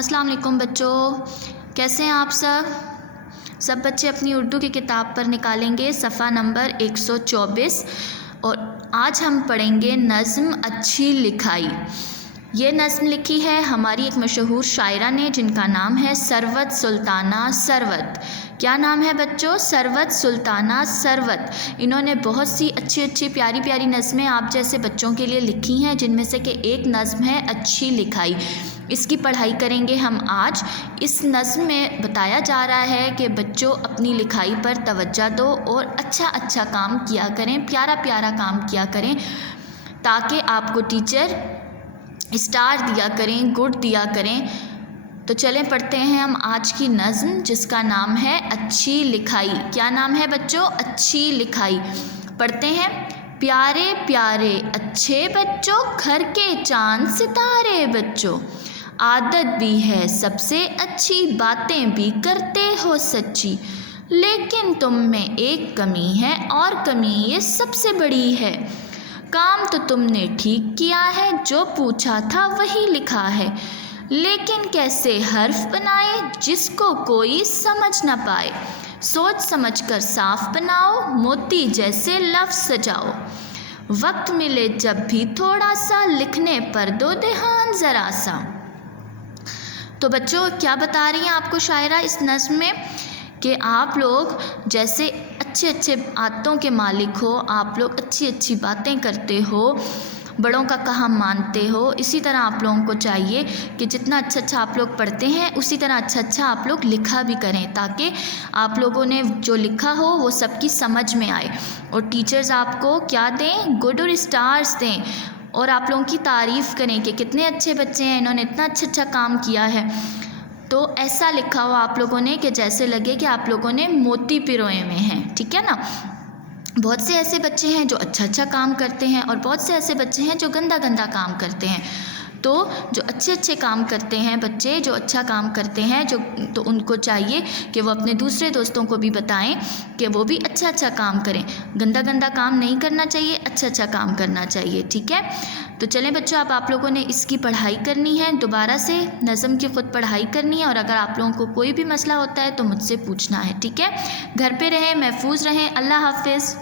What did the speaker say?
अस्सलाम वालेकुम बच्चों, कैसे हैं आप सब बच्चे अपनी उर्दू की किताब पर निकालेंगे सफ़ा नंबर 124 और आज हम पढ़ेंगे नज़्म अच्छी लिखाई। ये नज़्म लिखी है हमारी एक मशहूर शायरा ने जिनका नाम है सरवत सुल्ताना सरवत। क्या नाम है बच्चों? सरवत सुल्ताना सरवत। इन्होंने बहुत सी अच्छी प्यारी प्यारी नज़में आप जैसे बच्चों के लिए लिखी हैं, जिनमें से कि एक नज़्म है अच्छी लिखाई। इसकी पढ़ाई करेंगे हम आज। इस नज़्म में बताया जा रहा है कि बच्चों अपनी लिखाई पर तवज्जो दो और अच्छा काम किया करें, प्यारा प्यारा काम किया करें, ताकि आपको टीचर स्टार दिया करें, गुड दिया करें। तो चलें पढ़ते हैं हम आज की नज़्म, जिसका नाम है अच्छी लिखाई। क्या नाम है बच्चों? अच्छी लिखाई। पढ़ते हैं। प्यारे प्यारे अच्छे बच्चों, घर के चांद सितारे बच्चों, आदत भी है सबसे अच्छी, बातें भी करते हो सच्ची, लेकिन तुम में एक कमी है और कमी ये सबसे बड़ी है। काम तो तुमने ठीक किया है, जो पूछा था वही लिखा है, लेकिन कैसे हर्फ बनाए जिसको कोई समझ ना पाए। सोच समझ कर साफ बनाओ, मोती जैसे लफ्ज़ सजाओ, वक्त मिले जब भी थोड़ा सा, लिखने पर दो ध्यान ज़रा सा। तो बच्चों क्या बता रही हैं आपको शायरा इस नज़्म में कि आप लोग जैसे अच्छे आदतों के मालिक हो, आप लोग अच्छी बातें करते हो, बड़ों का कहा मानते हो, इसी तरह आप लोगों को चाहिए कि जितना अच्छा आप लोग पढ़ते हैं उसी तरह अच्छा आप लोग लिखा भी करें, ताकि आप लोगों ने जो लिखा हो वो सबकी समझ में आए और टीचर्स आपको क्या दें? गुड और स्टार्स दें और आप लोगों की तारीफ़ करें कि कितने अच्छे बच्चे हैं, इन्होंने इतना अच्छा काम किया है। तो ऐसा लिखा हो आप लोगों ने कि जैसे लगे कि आप लोगों ने मोती पिरोए में हैं, ठीक है ना। बहुत से ऐसे बच्चे हैं जो अच्छा काम करते हैं और बहुत से ऐसे बच्चे हैं जो गंदा काम करते हैं। तो जो अच्छे काम करते हैं बच्चे, जो अच्छा काम करते हैं, तो उनको चाहिए कि वो अपने दूसरे दोस्तों को भी बताएं कि वो भी अच्छा काम करें। गंदा काम नहीं करना चाहिए, अच्छा काम करना चाहिए, ठीक है। तो चलें बच्चों, अब आप लोगों ने इसकी पढ़ाई करनी है, दोबारा से नज़्म की ख़ुद पढ़ाई करनी है, और अगर आप लोगों को कोई भी मसला होता है तो मुझसे पूछना है, ठीक है। घर पे रहें, महफूज रहें। अल्लाह हाफ़िज़।